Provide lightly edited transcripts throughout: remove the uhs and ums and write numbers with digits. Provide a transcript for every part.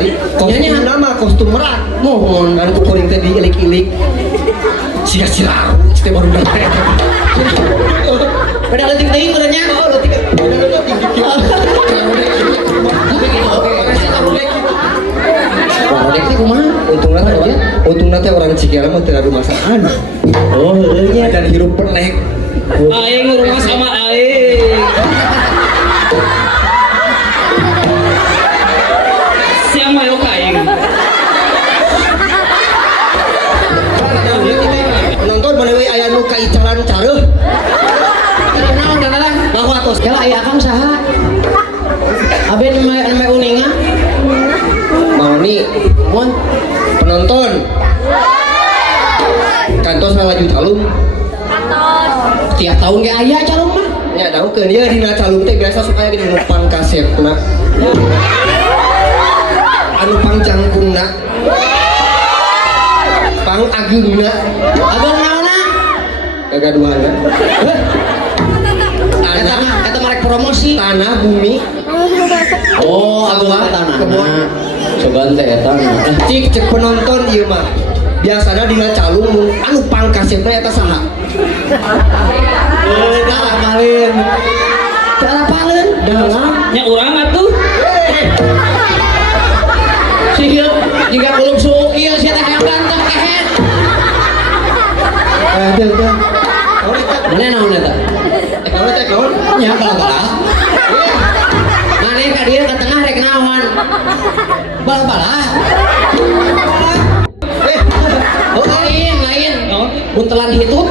tadi kostum nama kostum merak mohon kan kuring teh diilik-ilik sia-sia teh baru datang pada letik teuing urangnya oh letik Rodek teh kumaha? Untungna teh orang Cikera mah teu ada masakan. Oh, heueuh nya. Dan hirup pelek. Aing rumah sama aing. Siapa yang aing? Penonton mana we aya nu kaicaran careuh. Naon kana Bahwa tos kala aya akang saha? Aben ame uninga? mau nih Mun penonton. Kantos ngalaju calung. tiap tahun ge aya calung mah. Ya dahukeun dia dina calung teh biasa supaya gini numpang kasepna. Anu pangjangkungna. Pang ageungna. Abang naonna? Gagaduhanna. Eta marek promosi. Tanah bumi. Oh, abang tanah. Kebon. Coba teh eta. Cek penonton ieu mah. Biasana dina calung mun anu pangkasepna eta saha? Cara malin. Cara palin. Dalam Nya urang atuh. Sieun jiga kulub suuk ieu sia teh hayang ganteng kehet. teh. Mana naon eta? Teh naon? Nya bala-bala. Mane ka dieu ka tengah rek naon? Bala-bala. Oh lain. Buntelan hidup.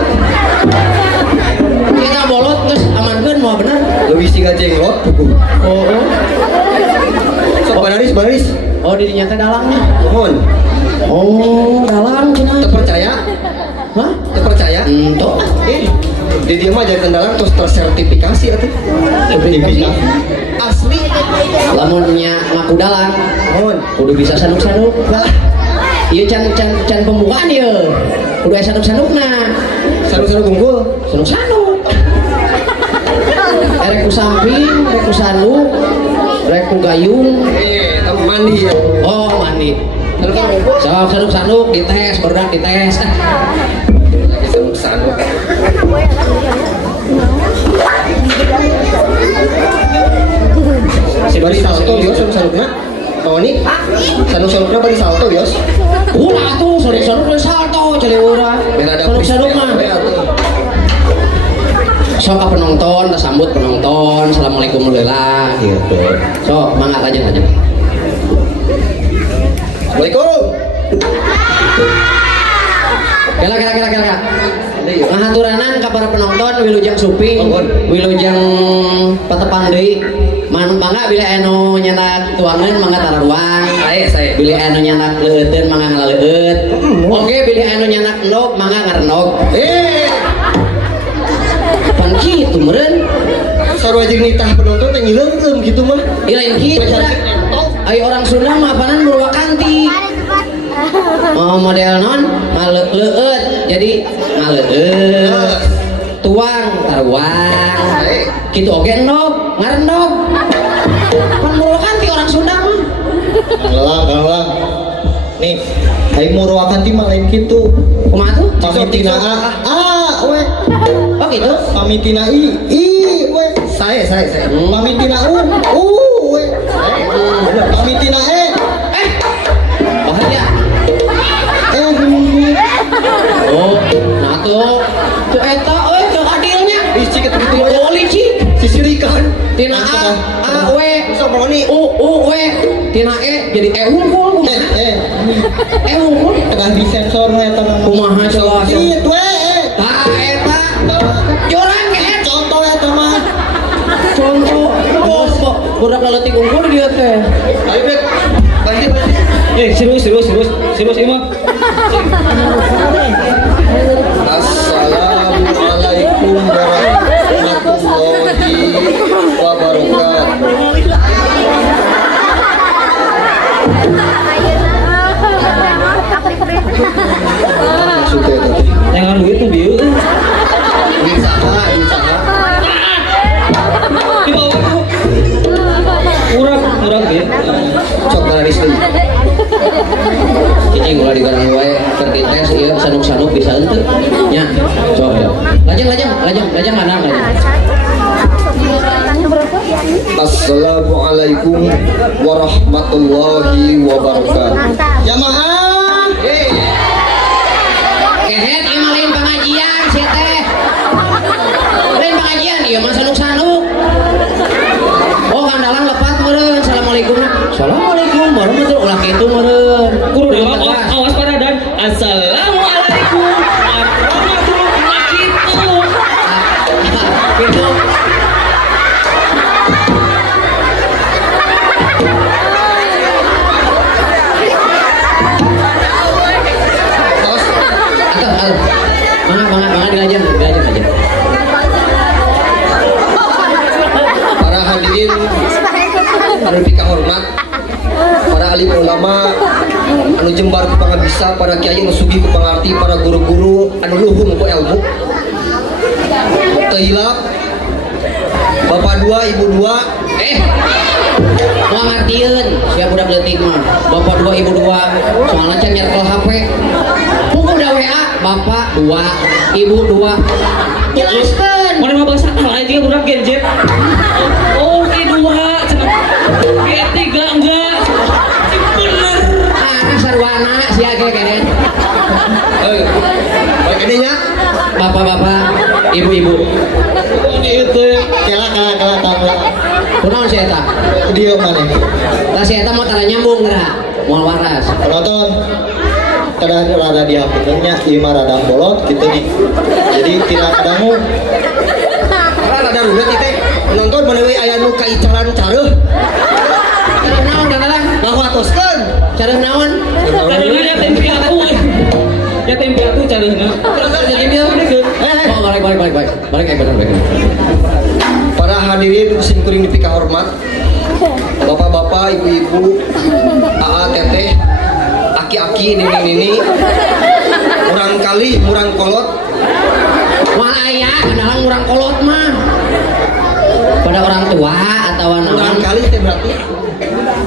Kita bolot geus amankeun moal bener. Leuwih siga jenglot puguh. Oh. Sok baris. Oh dirinya teh dalangnya. Mohon. Oh, dalang cenah. Terpercaya? Hah? Terpercaya? Ento. Di dia mah jadi kendaraan terus tersertifikasi atuh. Sertifikasi. Asli. Lamun nya ngaku dalang, Mohon. kudu bisa sanuk-sanuk. Ieu can pembukaan ieu. Kudu aya sanuk-sanukna. Saru-saru unggul. Sanuk-sanuk. Rek ku samping, rek ku sanuk, rek ku gayung. Kamu mandi ya. Oh, mandi. Saru-saru unggul. Sok sanuk-sanuk dites, barudak dites. Saru-saru. Si bari salto yos saru-saruna. Oh ini sanuk-sanukna bari salto yos. Ulah tuh, sanuk-sanuk geus salto cari urang. Sanuk-sanuk mah. Sok ka penonton, sambut penonton, assalamualaikum heula gitu. Sok mangga aja. Assalamualaikum. Kela. Ngahaturanan ka para penonton wilujeng suping, wilujeng patepang deui. Mangga bila anu nyanak tuangan mangga tararuang. Saya. Bila anu nyanak leuteun mangga ngaleueut. Oke, bila anu nyanak endog mangga ngarenog. Pan kitu meureun. Sarua jeung nitah penonton teh ngileungkeum kitu mah. Lain kitu dah. Ai orang Sunda mah apanan murwakanti. Oh model non ngaleueut jadi ngaleueut. Tuang taruang. Kitu oge endog, ngarenog. Pan murwakanti orang Sunda mah. Galang. Nih, aing murwakanti mah lain kitu. Kumaha tuh? Pamitina we. Oh gitu. Pamitina i we. Saya. Pamitina we. Pamitina Bahaya. Oh, nah tuh eta euy teu adilnya. Licik eta kitu Oh, licik. sisirikan. Tina A we. Sok broni. We. Tina E jadi unggul. Unggul. Tengah disensor we eta mah. Kumaha coba? Ieu we. Tah eta. Jorang kehet. Contoh eta mah. Contoh. Oh, budak leutik unggul dia teh. Ayo Beb. Banjir. Serius ieu mah. Assalamualaikum warahmatullahi wabarakatuh. Maksudnya tadi. Yang duit tuh bieu. Bisa. Di bawah itu. Urang ge. Sok baris deui. cicing ulah digarang wae keur dites ieu sanuk-sanuk bisa henteu nya coba ya lajang mana lajang. Assalamualaikum warahmatullahi wabarakatuh. Jamaah. Kehet emang lain pengajian sih teh. Lain pengajian ieu mah sanuk-sanuk. Oh handalan lepat meureun. Assalamualaikum. Assalamualaikum warahmatullahi ulah kitu meureun. Kudu awas pada dan assalamualaikum warahmatullahi wabarakatuh. Gitu. Bangga dilajang aja. Para hadirin anu pika hormat, para alim ulama anu jembar ku pangabisa, para kiai anu sugih ku pangarti, para guru-guru anu luhung ku ilmu. Teu hilap Bapak dua, Ibu dua, mau ngartieun sia budak leutik mah. Bapak dua, Ibu dua, soalna can nyerekel HP. Punggu udah WA, Bapak dua, Ibu dua. Jelaskan. Mana mah bahasa lain juga budak gadget. Oh, dua, tiga enggak. Bener. Sarwana sia ge kene. baik adanya. Bapak-bapak, ibu-ibu. Itu Kela tambah. Kunaon si eta? Dia mana? Lah si eta mau tara nyambung geura. Moal waras. Penonton kadang rada dihapunnya lima rada bolot gitu nih. Jadi tidak kadangu rada rudet itu penonton menewi aya nu kaicaran careuh Careuh naon katalah? ngawatoskeun Careuh naon? lalu dia tempe aku. Ya tempe aku careuhna. Jadi dia Oh, balik bener. para hadirin sing kuring dipika hormat, bapak-bapak, ibu-ibu, aa, teteh, aki-aki, nini, murang kali, murang kolot, Wah aya kadalang urang kolot mah. Pada orang tua atau murang naon? kali teh berarti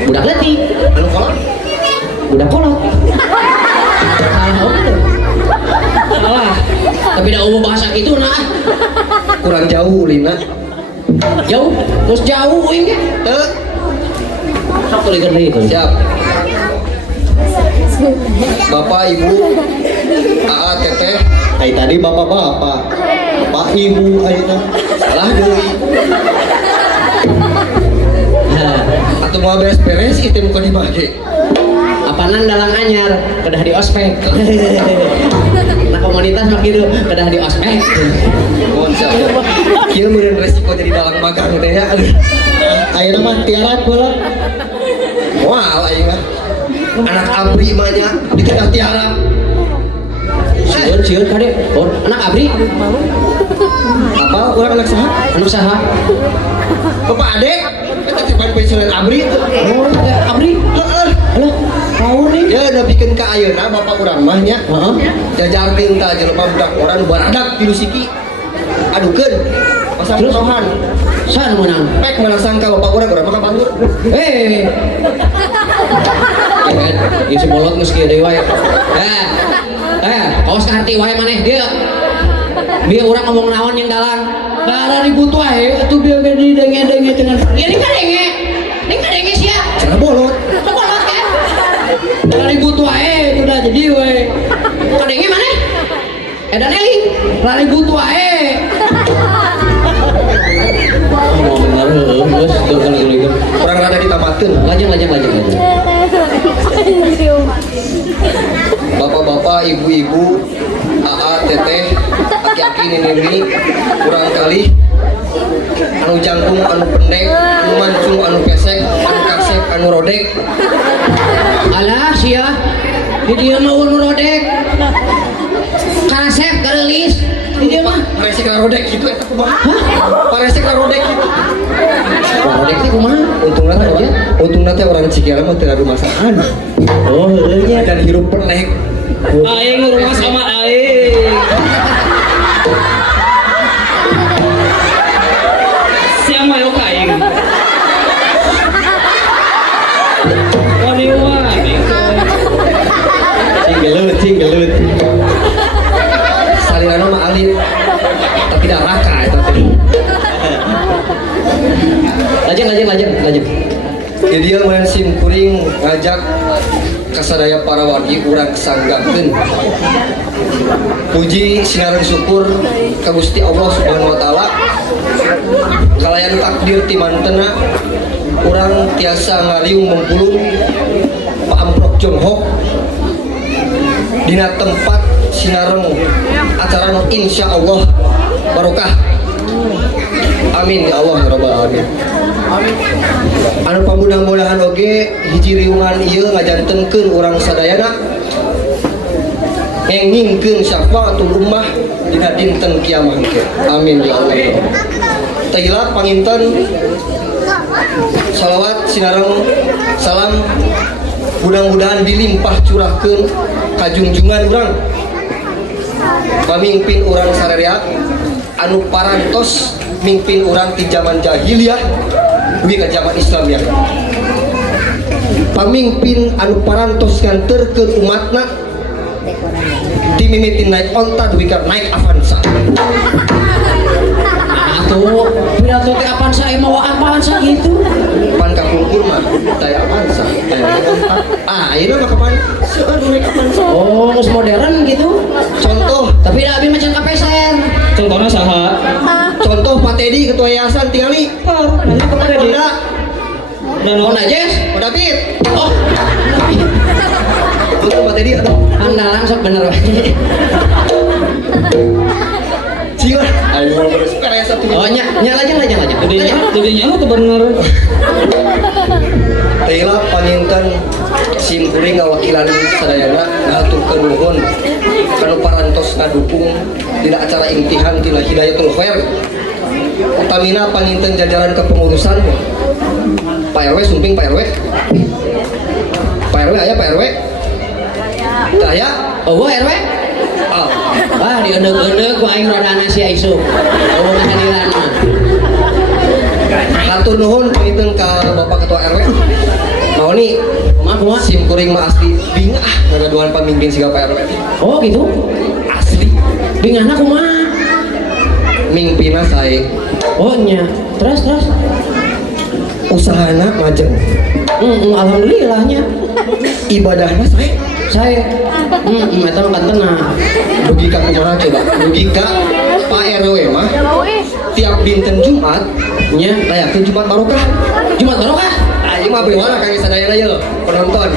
Budak leutik, anu kolot. budak kolot. Salah oke. Salah. Tapi da umum bahasa kitu nah. Kurang jauh lina. Jauh, terus jauh ini ge. Teu Sok tulikeun deui itu. siap. Bapak, Ibu, aa, teteh, kayak tadi bapak-bapak, Pak Ibu, ayeuna salah deui. Atau mau beres-beres itu muka dibagi. Apanan dalang anyar kedah di ospek. Nah komunitas mah kitu kedah di ospek. Mohon siap. Kieu meureun resiko jadi dalang magang teh ya. Ayeuna mah tiarat bola. Moal ayeuna mah. Anak abri mah nya di tengah tiara. Sieun kade. Oh, anak abri. Apa urang anak saha? Anu saha? Bapak adek eta tiban pensiunan abri itu. Oh, ada abri. Heeh. Alah, tahu nih. Ya udah bikin ka ayeuna bapak urang mah nya. Heeh. Jajar tinta jelema budak orang baradak di Lusiki. Adukeun. Pasang Terus? rohan. San menang. Pek mana sangka bapak urang mah kapandur. Ya si bolot geus kieu deui wae. Kaos ka hati wae maneh dia. Bieu urang ngomong naon yang dalang. Bara ribut wae atuh bieu ge denge-denge cenah. Ya ning kadenge. Ning kadenge sia. Cenah bolot. Bolot kan. Bara ribut wae itu dah jadi we. Kadenge maneh? Edan eling. Bara ribut wae. Oh bener geus tuh kali Orang rada ditamatkeun. Lajang. Bapak-bapak, ibu-ibu, aa, teteh, aki-aki, nini, kurang kali anu jangkung, anu pendek, anu mancung, anu pesek, anu kasek, anu rodek. Alah sia. Di dieu mah ulun rodek. Kasep gareulis. Di dieu mah Paresek la rodek gitu eta kumaha? Paresek la rodek gitu. rodek teh kumaha? Untungna teh orang Cikera mah teu ada masakan. Oh, heueuh nya. Dan hirup pelek. Aing rumah sama aing. Siang mah yuk aing. Wadiwa, ngajak kasadaya para wargi urang sanggakeun puji sinareung syukur ka Gusti Allah Subhanahu wa taala kalayan takdir ti mantena urang tiasa ngariung mempulung Pak Amprok Jonghok dina tempat sinareung acara insya Allah barokah. Amin ya Allah ya rabbal alamin. Anu pamudah-mudahan oge hiji riungan ieu ngajantenkeun urang sadayana ngengingkeun syafaatul ummah dina dinten kiamah engke. Amin ya Allah. Taila panginten salawat sinareung salam mudah-mudahan dilimpah curahkeun ka junjungan urang pamimpin urang sarerea anu parantos mimpin urang ti zaman jahiliyah dugi ka zaman Islam ya. Pamimpin anu parantos nganterkeun umatna di mimitin naik onta dugi ka naik Avanza. Atuh pidato teh Avanza mau Avanza gitu. Pan kapungkur mah daya Avanza. Ayeuna mah kapan? Seueur naik Avanza. Oh, geus modern gitu. Contoh, Tapi da abi macan kapeser. Contohnya saha? contoh Pak Teddy ketua yayasan tingali. Nanya ke Pak Teddy. Honda, Dan Oh, nah, Jess. Honda Beat. Oh, Betul Pak Teddy atau? andalan sok bener wae. Cila. Ayo beres satu. Oh, nya lajeng. Dedenya lu tuh bener. Taila paninten sim kuring ngawakilan sadayana ngaturkeun nuhun kanu parantos ngadukung dina acara imtihan tina Hidayatul Khair. Utamina paninten jajaran kepengurusan Pak RW sumping Pak RW. Pak RW aya Pak RW. Teu aya. Oh, RW. Ah, dieuneuk-euneuk ku aing rodana si Aisu. Oh, hadiran mah. Hatur nuhun paninten ka Bapak Ketua RW. Mau nih Kumaha? sim kuring mah asli bingah ngagaduhan pamimpin siga Pak RW. Oh, gitu. Asli Bingahna kumaha? mingpina sae. Oh, nya. Terus. Usahana majeng. Alhamdulillahnya. Ibadahna sae. Saya eta mah kantena. Dugi ka kumaha coba? Dugi ka Pak RW mah tiap dinten Jumat Nya, rayakeun Jumat barokah. Jumat barokah. Ayo mah bewara kang sadayana ye penonton.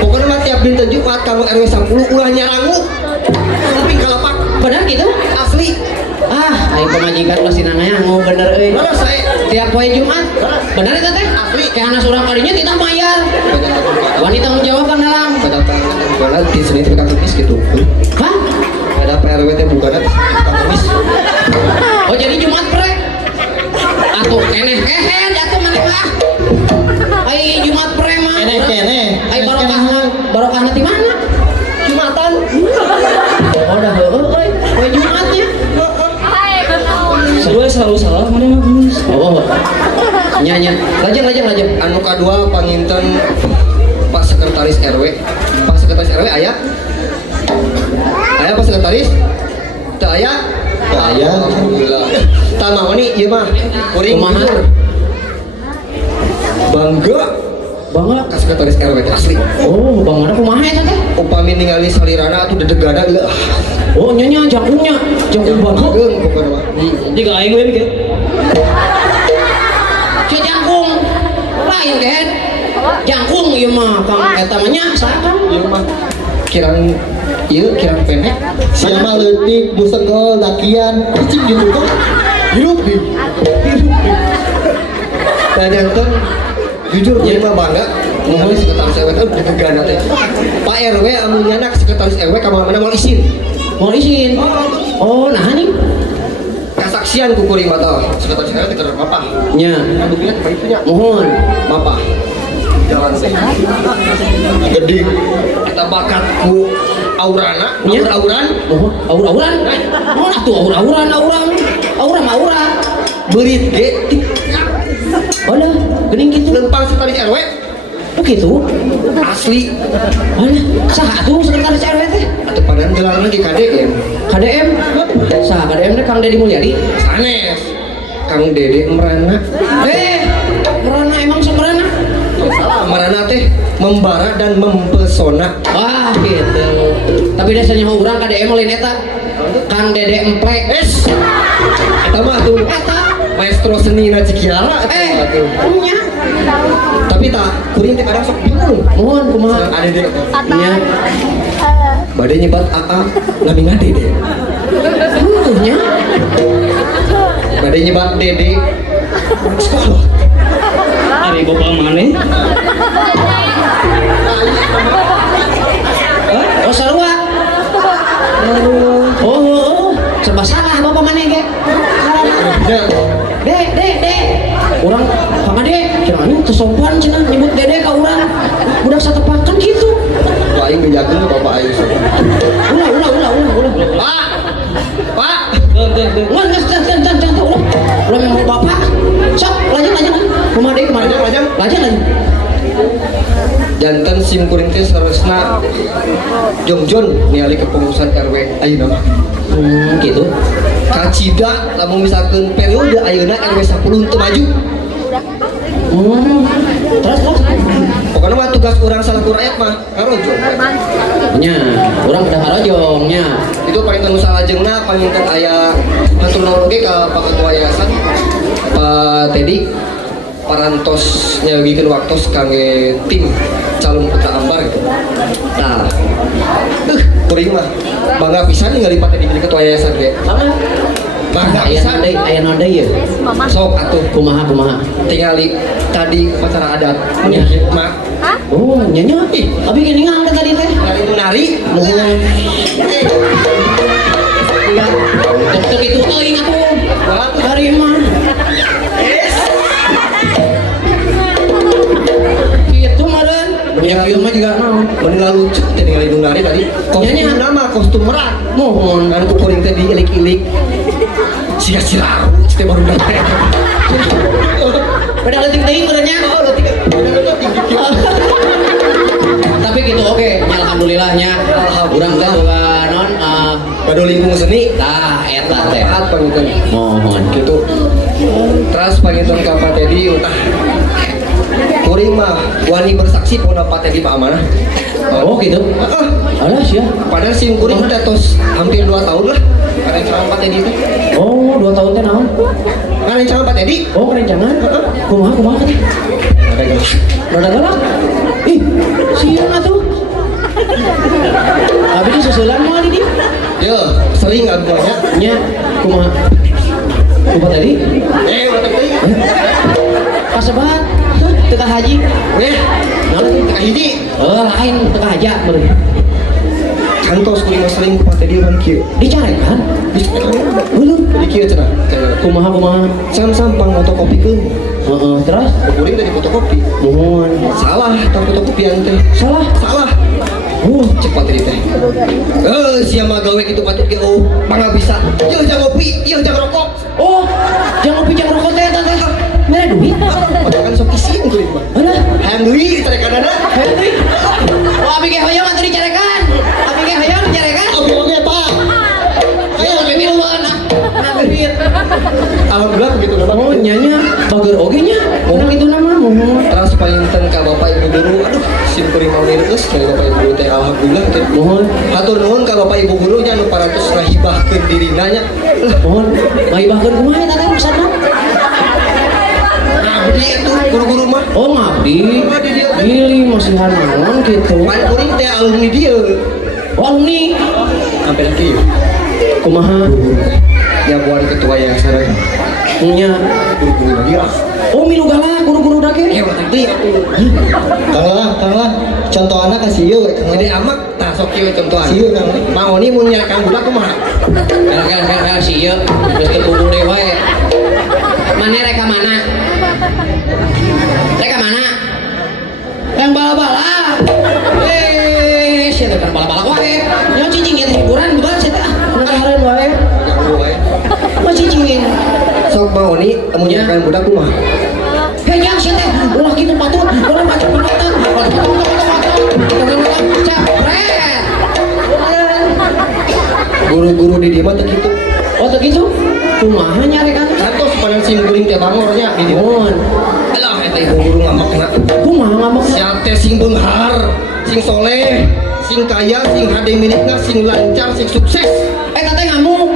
Pokoknya mah tiap dinten Jumat kamu RW 10 ulah nyarangu. Tapi kalapak Benar gitu? asli. Ah, aing pamajikan ulah sinangnya mau bener euy. Mana sae? Tiap poe Jumat. Benar eta teh? Asli. Kayak anak surang kadinya titah mayar. Wanita menjawab kan dalam. Bukana di Senin Tukang Kemis gitu. Hah? Ada Pak RW teh bukana di Senin Tukang Kemis. Oh, jadi Jumat pre. Atuh keneh atuh maneh mah. Ai Jumat pre mah. Keneh. Ai barokahna di mana? Jumatan. Oh, dah heueuh euy. Poe Jumatnya. Gue selalu salah, mana mah geus. Oh. Nya. Lajeng. Anu kadua panginten Pak Sekretaris RW. Pak Sekretaris RW aya? Aya Pak Sekretaris? Teu aya? Teu aya. Alhamdulillah. Tah mah ni ieu mah kuring Kumaha? jujur. Bangga Bangga. ka Sekretaris RW teh asli. Oh, bangga kumaha eta teh? Upami ningali salirana atuh dedegana geus. Oh, nya jangkungnya. Jangkung bangga. Geung pokona mah. Jika aing we mikir. Si jangkung lain kan jangkung ieu mah kang eta mah nya saha Ieu mah kirang pendek. Sia mah leutik musegol lakian cicing gitu kan hirup di Dan janten jujur ieu mah bangga ningali Sekretaris RW teh dedegana teh. Pak RW anu nyanak Sekretaris RW ka mana mau izin. mau izin oh nah nih Kasaksian ku kuring mata Sekretaris RW teh keur apa? nya Anu bilang baik punya. mohon Bapak jalan teh gede kita bakat ku aurana Nya? auran mohon aur-auran mohon atuh aura mah aura berit ge oh dah geuning gitu lempang Sekretaris RW begitu asli oh dah saha atuh sekretaris RW teh atau padahal gelarna di KDM KDM saha KDM teh Kang Deddy Mulyadi sanes Kang Dede Merana merana emang semerana Merana teh membara dan mempesona. Wah gitu. Tapi dasarnya orang KDM lain eta. Kang Dede Emplek. Eta mah tuh Eta. maestro seni na Cikiara eta tuh. Punya. Tapi tak kuring teh kadang sok bingung. Mohon kumaha. Ada deh. Nya. Badai nyebat AA ngami ngade deh. Nya. Badai nyebat Dede sekolah. Ari bapak mana? Oh sarua. Oh, serba salah bapak mana ge? Dek. Orang Kang Ade, cenah anu kesopan cenah nyebut Dede ka urang. Budak satepakan gitu. Aing bejakeun ke bapak aing. Ulah. Pak. Ngan jangan ulah. Ulah memang bapak. Sok, lanjut. Kumaha deui kumaha? Lanjut. Jantan sim kuring teh saresna Jongjon ningali kepengurusan RW ayeuna mah. Gitu. Kacida lamun misalkeun periode ayeuna RW 10 teu maju. Terus. Pokoknya mah tugas urang salaku rakyat mah karojong. Nya, urang udah karojong nya. Itu paling usaha lajengna paminten aya hatur nuhun ge ka Pak Ketua Yayasan Pak Teddy parantos nyagikeun waktos kangge tim calon putra ambar gitu. Nah, kuring mah bangga pisan ningali Pak Teddy jadi ketua yayasan ge. Bangga pisan deui. Aya naon deui ye? Sok atuh Kumaha? tingali tadi upacara adat. Ya. Mak, Oh, nya. Abi geuningan tadi teh. nari. Ya. Tuk itu teuing atuh. Dari mana? Gitu meureun. Ya kieu mah juga naon? Meninggal lucu teh ningali nu nari tadi. Kostum nama kostum merak. Mohon. Kan ku kuring teh diilik-ilik. Sia-sia teh baru datang. Pada leutik teuing meureun nya. Tapi gitu oke, alhamdulillahnya. Urang teh boga naon Bado lingkung seni. tah eta teh. Sehat pangitan. Mohon. Gitu. Terus pangitan ka Pak Teddy utah. Kuring mah wani bersaksi pun Pak Teddy mah amanah. Oh gitu. Alah sia. Padahal sim kuring udah tos hampir 2 tahun lah. Karencangan Pak Teddy teh. Oh, 2 tahun teh naon? Karencangan Pak Teddy. Oh, kerencangan. Kumaha teh? Ada geus. Rada galak. Ih, sieun atuh. Abi di susulan moal di dieu. Yo, sering aku nya. Nya, kumaha? Kumaha tadi? Udah teuing. Pasebat. Teu haji. Weh, Naon teh? teh hiji. Lain teu haja beureum. Kantos kuring mah sering ku Pak Teddy urang kieu. Dicarekan? Belum. Jadi kieu cenah. Kumaha? Sam-sampang fotokopikeun. Heeh, terus? Kuring tadi fotokopi. Mohon. Salah, tak fotokopian teh. Salah. Salah. Cepat ini teh. Siapa gawe gitu patut ge mangga bisa. Ieu jang ngopi, ieu jang rokok. Oh, jangan ngopi jangan rokok teh teh. Mere duit. Padahal kan sok isin kuring mah. Mana? Hayang deui tarekanana. Henry. Oh, abi ge hoyong atuh dicarekan. Abi ge hoyong dicarekan. Oke oke Pak. Ayo abi minuman. Nah, duit. Alhamdulillah begitu Bapak. Oh, nyanya bager oge nya. Orang itu nama mohon. Terus palinten ka Bapak Ibu guru. Aduh, sim kuring mau nireus ka Bapak Ibu teh alhamdulillah teh. Mohon. Hatur nuhun ka Bapak Ibu guru nya nu parantos ngahibahkeun dirina nya. Mohon. Maibahkeun kumaha eta teh maksudna? Abdi itu guru-guru mah. Oh, ngabdi. Gili masih naon gitu. Pan kuring teh alumni dieu. Oh, alumni. Sampai lagi. Kumaha? Ya buat ketua yang sareng. Nya. Guru-guru lagi ah. Oh, milu galak guru-guru dage. Tadi Kang lah. Contoh anak kasih yuk. gede amak tah sok kieu contohan. Sieu Kang. Mau ni mun nyalakan budak kumaha? Gara-gara si ieu geus teu kudu deui wae. Mane reka mana? Reka mana? Yang bala-bala. Sia teh bala-bala wae. Nyaho cicing ya hiburan bukan sia teh. Nakahareun wae. Guru wae. Mah cicingin. Sok mau ni mun nyalakan budak kumaha? Hanya sia teh ulah kitu patut, ulah patut penonton. Capret. Guru-guru di dieu mah teh kitu. Oh teu kitu? Kumaha nyarekan? Kantos paling sim kuring teh bangor nya di dieu. Mohon. Alah eta ibu guru ngamakna. Kumaha ngambek? Sia teh sim sing soleh, sing kaya, sing hade milikna, sing lancar, sing sukses. Tante ngamuk.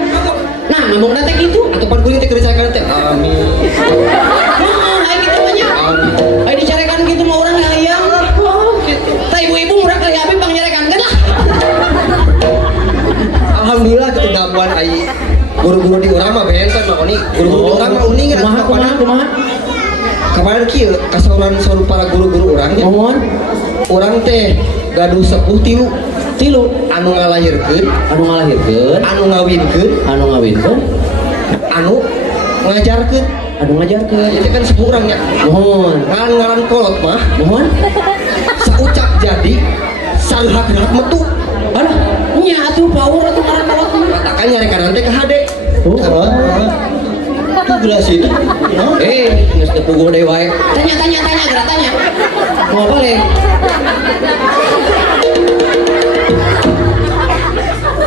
Nah, ngamuk tante gitu. Atau pan kuring teh keur dicarekan teh. Amin. Ayo gitu banyak. Amin. Ayo dicarekan gitu mau orang hayang. Gitu. Tah ibu-ibu murah kali abi pang nyarekan kan lah. Alhamdulillah ketegabuan ai guru-guru di urang mah benten mah oni. Guru-guru di urang mah uning kan. Kumaha. Kemarin kieu kasauran saur para guru-guru urang nya. Mohon. Urang teh gaduh sepuh tilu anu ngalahirkeun, Anu ngalahirkeun, anu ngawinkeun, anu ngawinkeun, anu ngajarkeun. anu ngajarkeun. Itu kan sepuh urang nya. Mohon. Ngaran kolot mah Mohon. saucap jadi sarehat-rehat metu. Alah, nya atuh power atuh ngaran kolot. Katakan nyarekan teh ka hade. Oh. Itu gelas itu. Geus teu puguh deui wae. Tanya, gerak tanya. Mau balik.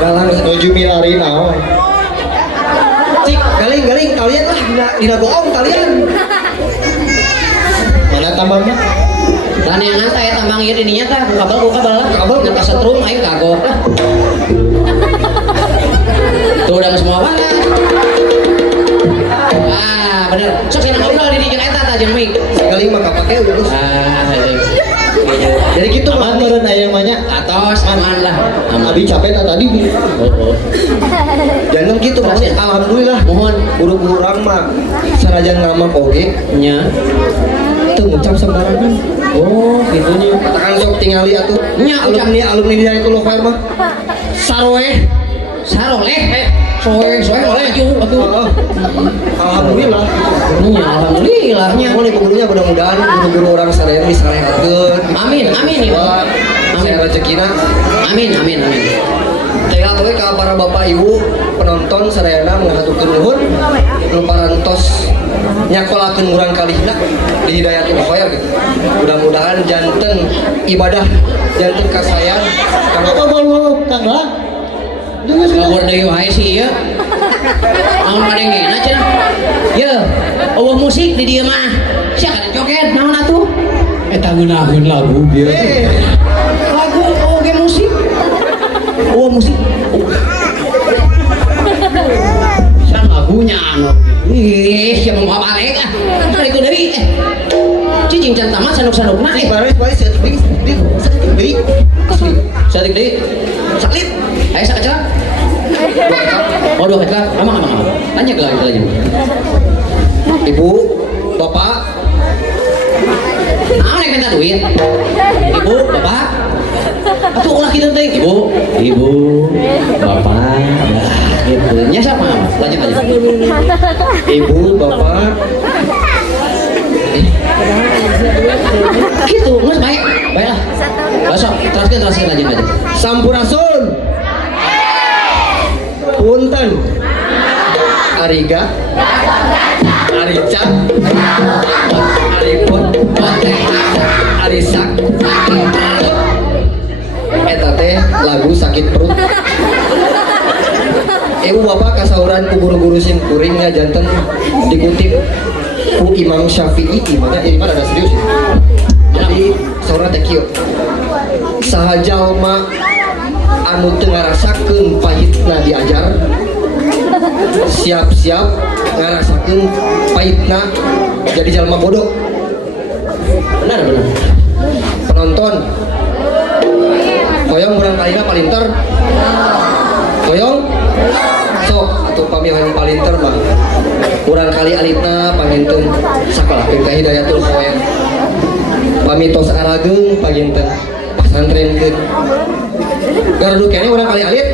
Galang Nuju milari naon. cik galing kalian lah dina goong kalian. Mana tambangnya? Dan yang ngantai tambang ieu dininya tah kabel lah. Kabel. Ngan setrum aing kagok lah. Tuh udah semua barang. Bener. Sok sina ngobrol di jeung eta tah jeung mik. Galing mah kapake urus. Jadi gitu Aman mah. meureun aya mah nya. Atos aman lah. Abi capek tadi. Oh. Jangan gitu mas. Alhamdulillah. Mohon Guru-guru urang mah sanajan ngamak oge nya. teu ngucap sembarangan. Oh, gitunya. Katakan sok tingali atuh. Nya, Alumni di itu loh mah. Sarweh. Saroleh. Soe maju atuh. Alhamdulillah. Nya alhamdulillahnya. Mohon ibu gurunya mudah-mudahan guru-guru orang sadaya disarehatkeun. Amin ibu. Amin rezekina. Amin. Teh atuh ka para bapak ibu penonton sadayana ngahaturkeun nuhun nu parantos nyakolakeun urang kalihna di Hidayatul Khair gitu. Mudah-mudahan janten ibadah janten kasayan kanggo Kang lah. Keluar dari wae sih ya. Naon padengena cenah. Ye, eueuh musik di dieu mah. Sia kada joget naon atuh? Eta ngeunaheun lagu bieu. Lagu oge musik. Oh musik. San lagunya anu. Sia mau balik ah. Tadi itu deui cicing can tamat sanuk-sanukna baris setik deui asli Sadik deui. salit. Ayo sakacak. Oh 2 kecak. Amang. Tanya ke lagi. Ibu, bapak, Naon yang minta duit? Ibu, bapak. Atuh ulah kitu teh. Ibu, bapak. Gitu. Nya sama. Lanjut aja. ibu, bapak, Gitu, geus baik. Baiklah. Besok teruskeun lanjut aja. sampurasun. Punten. Ariga. Arica. Aripun. Arisak. Eta teh lagu sakit perut. Ibu bapak kasauran ku guru-guru sim kuringnya janten dikutip ku Imam Syafi'i imamnya ini ada serius. Jadi saurna teh kieu. Saha jalma anu teu ngarasakeun pahitna diajar siap-siap ngarasakeun pahitna jadi jalma bodoh. Benar. Penonton hoyong urang kalina palinter hoyong sok atuh pami hoyong palinter mah urang kali alitna panginten sakalahkeun ka Hidayatul Khair pami tos arageung panginten pasantrenkeun garudu kene urang kali alit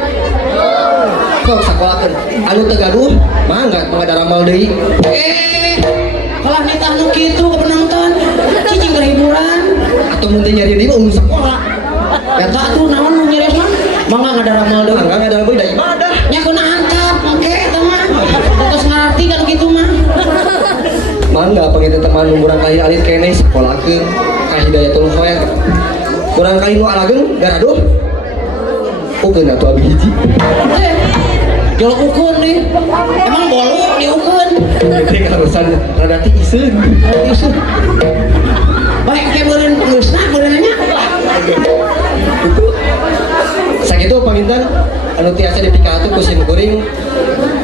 sok sakolahkeun anu teu gaduh mangga daramal deui Kalah nitah nu kitu ke penonton. Cicing keur hiburan. atau mun teu nyari deui mah sakola Eta tuh naon nu nyeres mah? Mangga ngadaramel deui. mangga daramal deui da ibadah. Nya keuna angkap, oke eta mah. Terus ngarti kan kitu mah. Mangga panginten teman urang kali alit kene sakolakeun ka Hidayatul Khair urang kali nu arageung garaduh ukeun atuh abi hiji Jol ukun nih. Emang bolu diukun. Ini karusan rada ti iseun. Baik kayak beureun geusna beureunnya. pamintan anu tiasa dipikatu ku sim kuring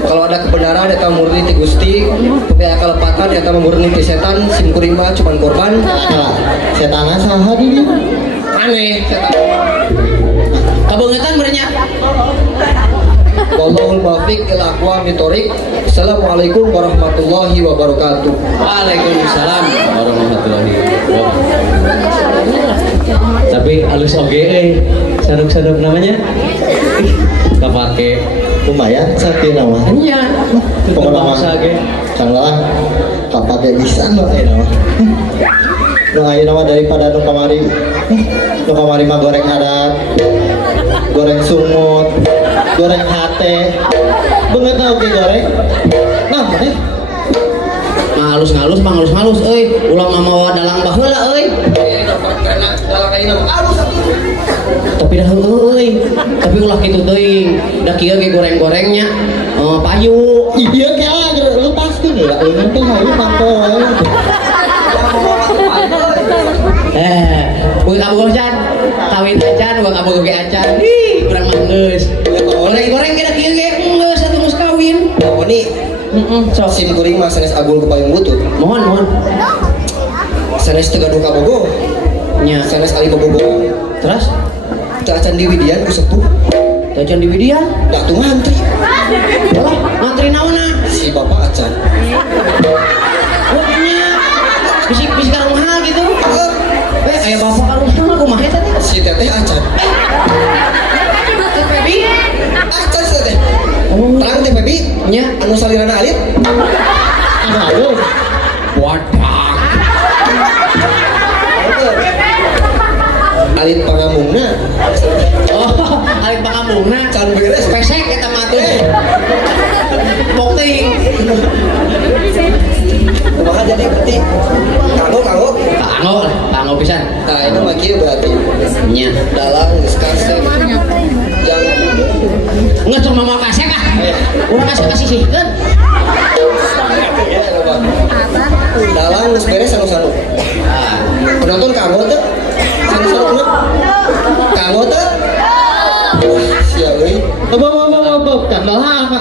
kalau ada kebenaran eta murni ti Gusti tapi kalepatan eta murni ti setan sim kuring mah cuman korban. Nah, setangan saha di dieu? Aneh setan. Kabangetan berenya. Wallahul muwaffiq ila aqwamit thoriq. Assalamualaikum warahmatullahi wabarakatuh. Waalaikumsalam warahmatullahi wabarakatuh. Tapi halus oge saduk-saduk namanya. Kapake Lumayan sakit nama. Nya. Pengalaman bangsa ge. Canglah kapake bisa no nama. No ayo nama daripada nu kamari. Nu kamari mah goreng adat. Goreng sumut, goreng hate. Beungeut na oge goreng. Nah, teh. Ngalus-ngalus mah ngalus-ngalus euy. Ulah mah mawa dalang baheula euy. Karena dalam kain nama alus. Tapi dah euy. Tapi ulah kitu teuing. Da kieu ge goreng-gorengnya payu. Iya kaya lepas tuh ya. Eungeun teh hayu pangkoe. Uang kabogoh can, kawin acan, uang kabogoh ge acan. Ih, kurang manggeus. Goreng-goreng kira kieu ge geus atuh geus kawin. Oh ini Sok. sim kuring mah sanes agul ke payung butut. Mohon. Sanes teu gaduh kabogoh. Nya. Sanes ali bobogoh. Terus Teu acan di widian ku sepuh. tajan di widian. Da tuh ngantri. Wah, ngantri naonna? Si bapak acan. Wah, nya. Bisik karung mahal gitu. Aya bapak karung mahal kumaha eta teh? Si teteh acan. Teh Febi. Acan si teteh. Oh, Terang teh Febi. nya. Anu salirana alit. Aduh. Wadah. Alit pangamungna. Oh, alit pangambungna. Can beres. Pesek eta mah tuh. Bokting. Kumaha jadi berarti Kanggo pisan. Nah itu mah kieu berarti Nya. dalang geus kasep yang Nggak cuma mau kasih kah? Udah kasih sihkan. dalang geus beres sanu-sanu. Penonton kanggo teu? Sanu-sanu kumaha? Kanggo teu? Wah, sia euy. Bob, kan lah.